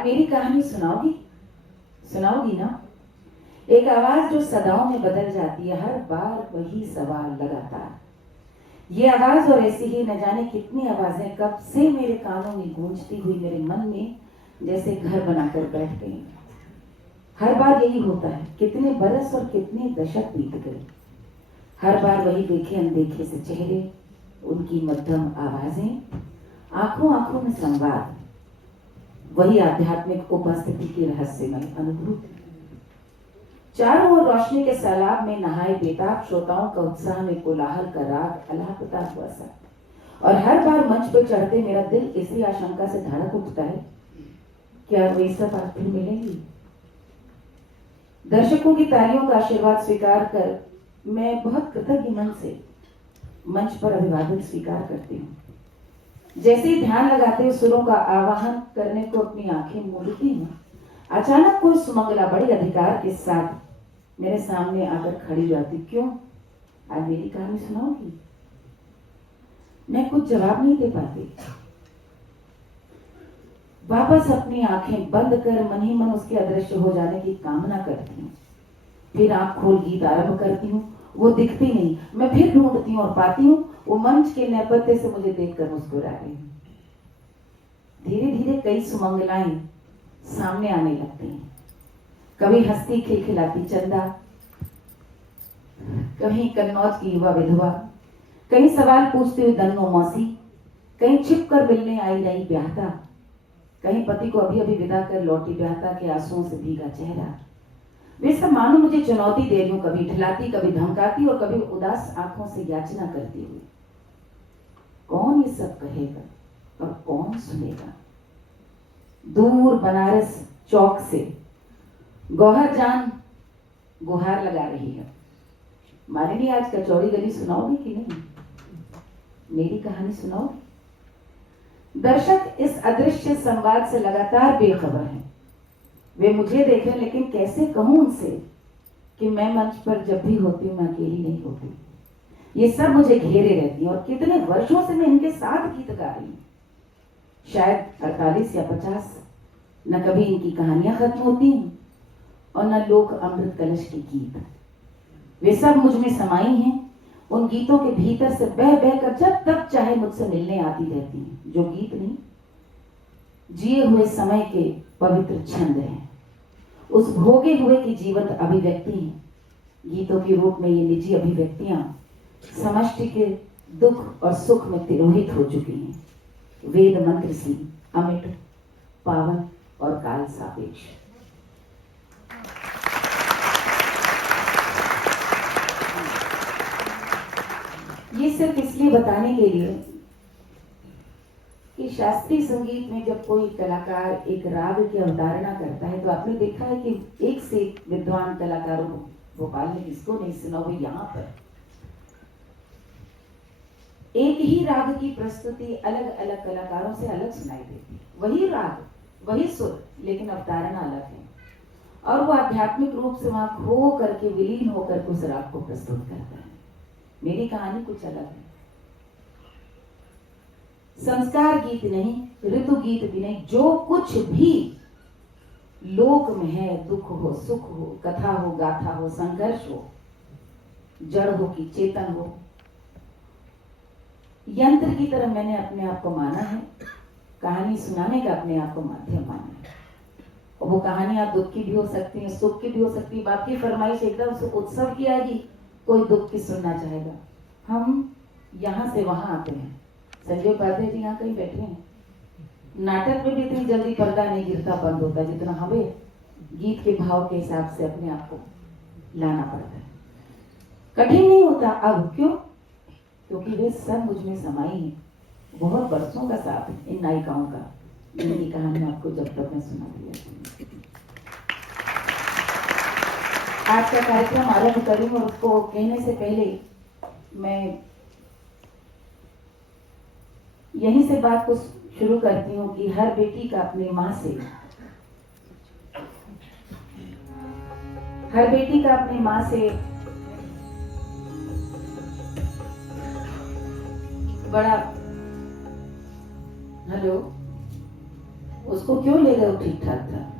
आज मेरी कहानी सुनाओगी? सुनाओगी ना? एक आवाज जो सदाओं में बदल जाती है, हर बार वही सवाल लगातार। ये आवाज और ऐसी ही न जाने कितनी आवाजें कब से मेरे कानों में गूंजती हुई मेरे मन में जैसे घर बनाकर बैठ गई। हर बार यही होता है, कितने बरस और कितने दशक बीत गए। हर बार वही देखे अनदेखे से चेहरे, उनकी मध्यम आवाजें, आंखों आंखों में संवाद, वही आध्यात्मिक उपस्थिति की रहस्यमय अनुभूति। चारों ओर रोशनी के सैलाब में नहाए बेताब श्रोताओं का उत्साह में कोलाहल का राग अलापता हुआ सा। और हर बार मंच पर चढ़ते मेरा दिल इसी आशंका से धड़क उठता है, क्या वे सब आज फिर मिलेंगी? दर्शकों की तालियों का आशीर्वाद स्वीकार कर मैं बहुत कृतज्ञ मन से मंच पर अभिवादन स्वीकार करती हूँ। जैसे ही ध्यान लगाते हुए सुरों का आवाहन करने को अपनी आंखें मूंदती हूँ, अचानक कोई सुमंगला बड़े अधिकार के साथ मेरे सामने आकर खड़ी जाती। क्यों? आज मेरी कहानी सुनाओगी? मैं कुछ जवाब नहीं दे पाती। वापस अपनी आंखें बंद कर मन ही मन उसके अदृश्य हो जाने की कामना करती हूँ। फिर आंख खोल गीत आरंभ करती हूँ, वो दिखती नहीं। मैं फिर ढूंढती हूँ और पाती हूँ वो मंच के नेपथ्य से मुझे देखकर मुस्कुरा रही है। धीरे धीरे कई सुमंगलाएं सामने आने लगती हैं। कभी हंसती खिलखिलाती चंदा, कहीं कन्नौज की युवा विधवा, कहीं सवाल पूछती हुई दन्नो मौसी, कहीं छिप कर मिलने आई रही ब्याहता, कहीं पति को अभी अभी विदा कर लौटी ब्याहता के आंसुओं से भीगा चेहरा। वे सब मानो मुझे चुनौती दे रही हूं, कभी ठिलाती, कभी धमकाती और कभी उदास आंखों से याचना करती हुई। कौन ये सब कहेगा और कौन सुनेगा? दूर बनारस चौक से गौहर जान गुहार लगा रही है, मारेनी आज कचौड़ी गली सुनाओगी कि नहीं? मेरी कहानी सुनाओगी? दर्शक इस अदृश्य संवाद से लगातार बेखबर हैं। वे मुझे देखें, लेकिन कैसे कहूं उनसे कि मैं मंच पर जब भी होती हूं मैं अकेली नहीं होती। ये सब मुझे घेरे रहती हैं और कितने वर्षों से मैं इनके साथ गीत गा रही हूं। शायद 48 या 50। न कभी इनकी कहानियां खत्म होती हैं और न लोक अमृत कलश के गीत। वे सब मुझ में समाई हैं। उन गीतों के भीतर से बह बहकर जब तक चाहे मुझसे मिलने आती रहती हैं। जो गीत नहीं, जिए हुए समय के पवित्र छंद हैं, उस भोगे हुए की जीवंत अभिव्यक्ति हैं। गीतों के रूप में ये निजी अभिव्यक्तियां समष्टि के दुख और सुख में तिरोहित हो चुकी हैं। वेद मंत्र सी अमिट, पावन और काल सापेक्ष। ये सिर्फ इसलिए बताने के लिए कि शास्त्रीय संगीत में जब कोई कलाकार एक राग की अवधारणा करता है तो आपने देखा है कि एक से एक विद्वान कलाकारों को, भोपाल में किसको नहीं सुना हो, यहाँ पर एक ही राग की प्रस्तुति अलग अलग कलाकारों से अलग सुनाई देती है। वही राग, वही सुर, लेकिन अवधारणा अलग है और वो आध्यात्मिक रूप से वहां खो करके विलीन होकर उस राग को प्रस्तुत करता है। मेरी कहानी कुछ अलग है। संस्कार गीत नहीं, ऋतु गीत भी नहीं, जो कुछ भी लोक में है, दुख हो, सुख हो, कथा हो, गाथा हो, संघर्ष हो, जड़ हो कि चेतन हो, यंत्र की तरह मैंने अपने आप को माना है। कहानी सुनाने का अपने आप को माध्यम माना है। और वो कहानियां दुख की भी हो सकती हैं, सुख की भी हो सकती है। बाप की फरमाइश एकदम से उत्सव की आएगी, कोई दुख की सुनना चाहेगा। हम यहाँ से वहां आते हैं। संजय उपाध्याय जी यहाँ कहीं बैठे हैं। नाटक में भी इतनी जल्दी पर्दा नहीं गिरता, बंद होता, जितना हमें गीत के भाव के हिसाब से अपने आप को लाना पड़ता है। कठिन नहीं होता। अब क्यों? क्योंकि वे सब मुझ में समाई हैं। बहुत वर्षों का साथ है इन नायिकाओं का, जिनकी कहानी आपको जब तक मैं सुनाती रहती हूँ। आज का कार्यक्रम आरंभ करूं और उसको कहने से पहले मैं यहीं से बात को शुरू करती हूँ कि हर बेटी का अपनी माँ से, हर बेटी का अपनी माँ से बड़ा, हेलो, उसको क्यों ले गए? वो ठीक ठाक था।